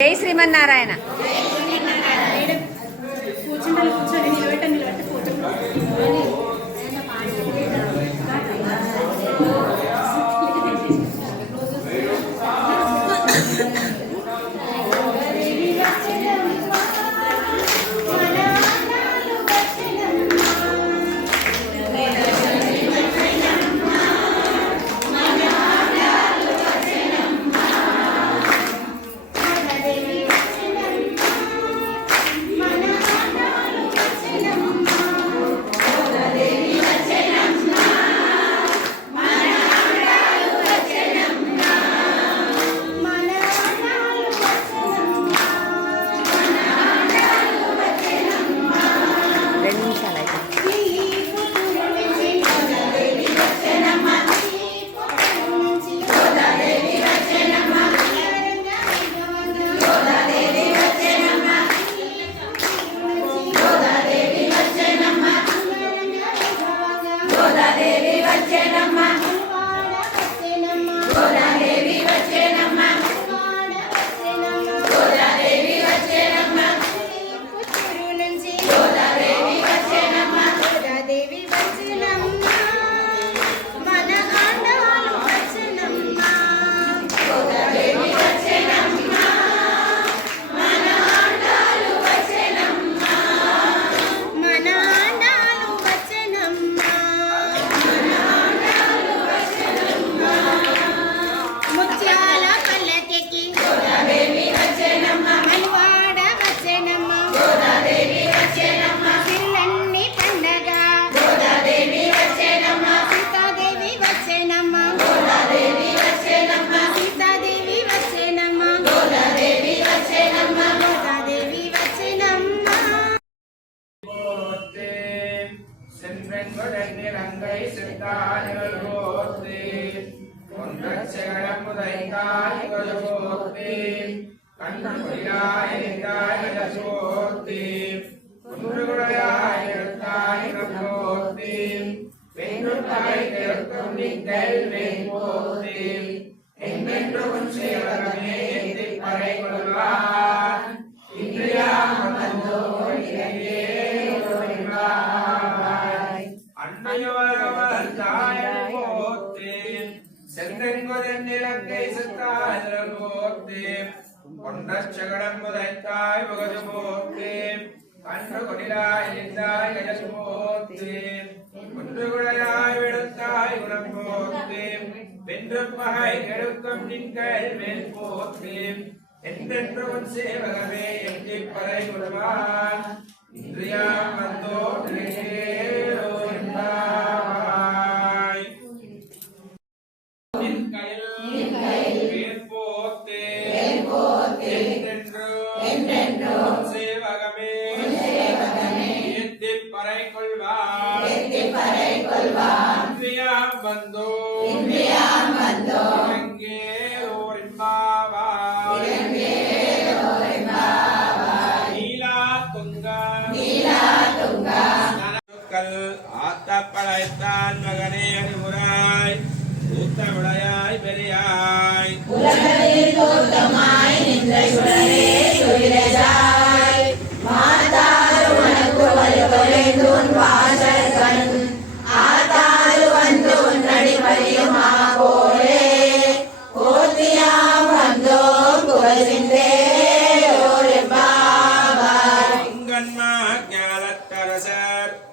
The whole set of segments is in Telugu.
జై శ్రీమన్నారాయణ.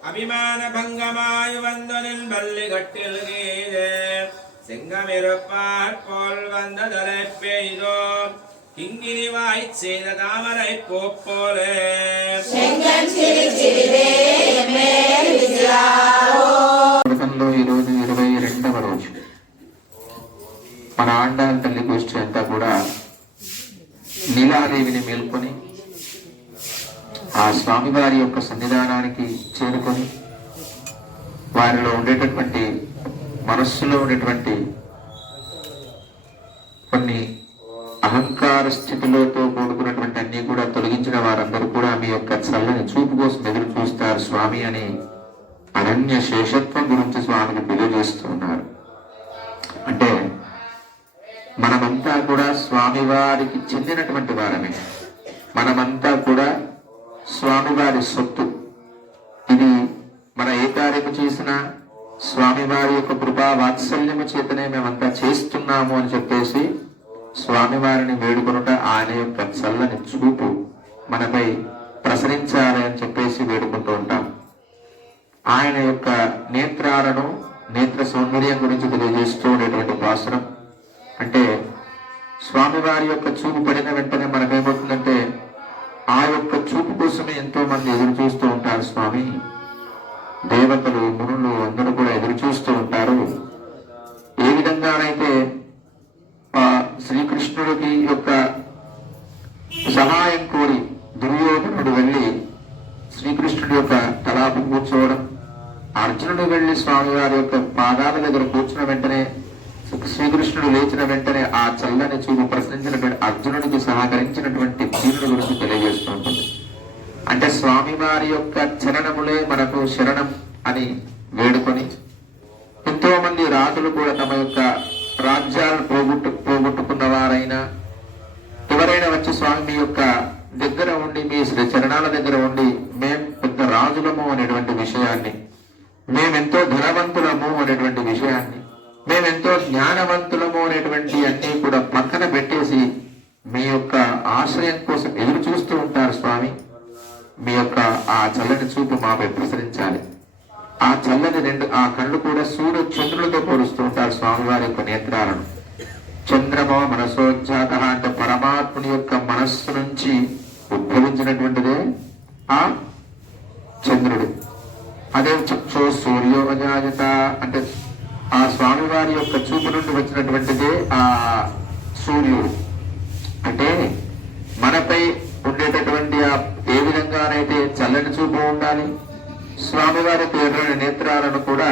அபிமான பங்கமாய் வந்தனின் பள்ளி கட்டில் கீழே செங்கமிருப்பார் போல் வந்த தலை பெய்தோ கிங்கினி வாய் செய்த தாமரை போலே ఈరోజు 22వ రోజు మన ఆండాల తల్లి గోష్ఠి అంతా కూడా నీలాదేవిని మేల్కొని ఆ స్వామివారి యొక్క సన్నిధానానికి చేరుకొని వారిలో ఉండేటటువంటి మనస్సులో ఉండేటువంటి కొన్ని అహంకార స్థితిలోతో కూడుకున్నటువంటి అన్ని కూడా తొలగించిన వారందరూ కూడా మీ యొక్క చల్లని చూపు కోసం ఎదురు చూస్తారు స్వామి అని అనన్య శేషత్వం గురించి స్వామికి తెలియజేస్తున్నారు. అంటే మనమంతా కూడా స్వామివారికి చెందినటువంటి వారమే. మనమంతా కూడా స్వామివారి సొత్తు. ఇది మన ఏ కార్యము చేసినా స్వామివారి యొక్క కృపా వాత్సల్యము చేతనే మేమంతా చేస్తున్నాము అని చెప్పేసి స్వామివారిని వేడుకొనుట, ఆయన యొక్క చల్లని చూపు మనపై ప్రసరించాలి అని చెప్పేసి వేడుకుంటూ ఉంటాం. ఆయన యొక్క నేత్రాలను, నేత్ర సౌందర్యం గురించి తెలియజేస్తూ ఉండేటువంటి భాషణం. అంటే స్వామివారి యొక్క చూపు పడిన వెంటనే మనకేమవుతుందంటే ఆ యొక్క చూపు కోసమే ఎంతో మంది ఎదురు చూస్తూ ఉంటారు. స్వామి, దేవతలు, మునులు అందరూ కూడా ఎదురు చూస్తూ ఉంటారు. ఏ విధంగానైతే శ్రీకృష్ణుడికి యొక్క సహాయం కోరి దుర్యోధనుడు వెళ్ళి శ్రీకృష్ణుడి యొక్క తలాపు కూర్చోవడం, అర్జునుడు వెళ్ళి స్వామివారి యొక్క పాదాల దగ్గర కూర్చున్న వెంటనే శ్రీకృష్ణుడు లేచిన వెంటనే ఆ చల్లని చూపు ప్రశ్నించినటువంటి అర్జునుడికి సహకరించినటువంటి భీముడి గురించి తెలియజేస్తూ ఉంటుంది. అంటే స్వామివారి యొక్క చరణములే మనకు శరణం అని వేడుకొని ఎంతో మంది రాజులు కూడా తమ యొక్క రాజ్యాలను పోగొట్టుకున్న వారైనా ఎవరైనా వచ్చి స్వామి మీ యొక్క దగ్గర ఉండి, మీ చరణాల దగ్గర ఉండి, మేం పెద్ద రాజులము అనేటువంటి విషయాన్ని, మేమెంతో ధనవంతులము అనేటువంటి విషయాన్ని, మేమెంతో జ్ఞానవంతులము అనేటువంటి అన్ని కూడా పక్కన పెట్టేసి మీ యొక్క ఆశ్రయం కోసం ఎదురు చూస్తూ ఉంటారు. స్వామి, మీ యొక్క ఆ చల్లని చూపు మాపై ప్రసరించాలి. ఆ చల్లని ఆ కళ్ళు కూడా సూర్య చంద్రులతో పోలుస్తూ ఉంటారు స్వామివారి యొక్క నేత్రాలను. చంద్రమో మనసోజ్జాత అంటే పరమాత్ముని యొక్క మనస్సు నుంచి ఉద్భవించినటువంటిదే ఆ చంద్రుడు. అదే చక్షో సూర్యోజాయత అంటే ఆ స్వామివారి యొక్క చూపు నుండి వచ్చినటువంటిదే ఆ సూర్యుడు. అంటే మనపై ఉండేటటువంటి ఏ విధంగానైతే చల్లని చూపు ఉండాలి, స్వామివారి యొక్క ఎర్రని నేత్రాలను కూడా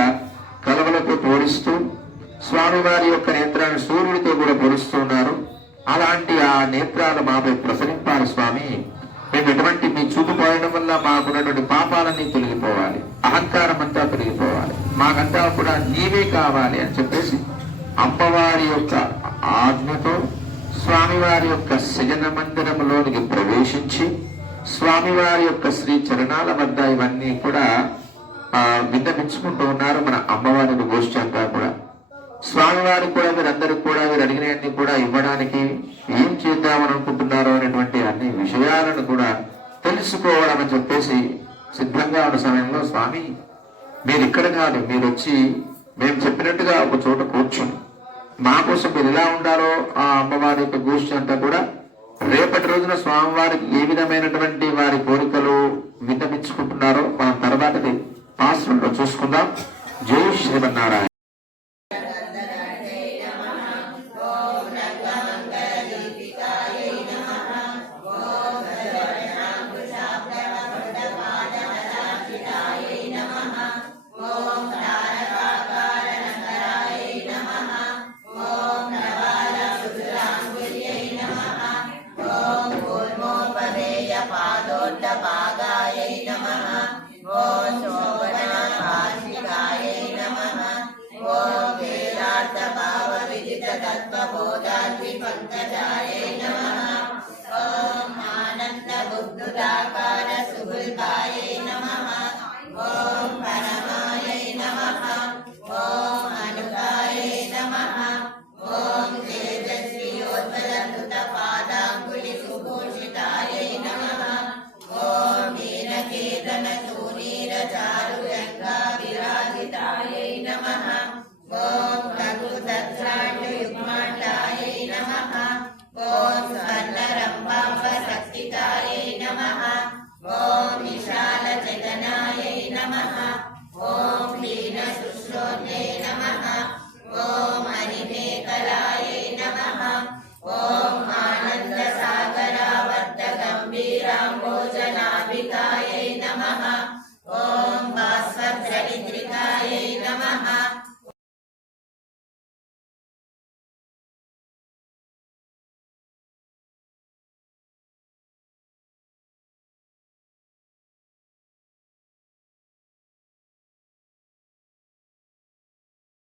కలవలతో పోలిస్తూ స్వామివారి యొక్క నేత్రాలను సూర్యుడితో కూడా పోలుస్తూ ఉన్నారు. అలాంటి ఆ నేత్రాలు మాపై ప్రసరింపాలి. స్వామి, మేము ఎటువంటి మీ చూపు పోయడం వల్ల మాకున్నటువంటి పాపాలన్నీ తొలగిపోవాలి, అహంకారం అంతా తొలగిపోవాలి, మాకంతా కూడా నీవే కావాలి అని చెప్పేసి అమ్మవారి యొక్క ఆజ్ఞతో స్వామివారి యొక్క సజన మందిరంలోనికి ప్రవేశించి స్వామివారి యొక్క శ్రీ చరణాల వద్ద ఇవన్నీ కూడా విన్నపించుకుంటూ ఉన్నారు. మన అమ్మవారి గోష్ఠి అంతా కూడా స్వామివారి కూడా వీరందరూ కూడా వీరు అడిగినవన్నీ కూడా ఇవ్వడానికి ఏం చేద్దామని అనుకుంటున్నారో అనేటువంటి అన్ని విషయాలను కూడా తెలుసుకోవడం అని చెప్పేసి సిద్ధంగా ఉన్న సమయంలో స్వామి, మీరు ఇక్కడ కాదు, మీరు వచ్చి మేము చెప్పినట్టుగా ఒక చోట కూర్చొని మా కోసం మీరు ఎలా ఉండాలో ఆ అమ్మవారి యొక్క గోష్ఠి అంతా కూడా రేపటి రోజున స్వామివారికి ఏ విధమైనటువంటి వారి కోరికలు విన్నపించుకుంటున్నారో మనం తర్వాతది పాశ్రంలో చూసుకుందాం. జై శ్రీమన్నారాయణ. ఓం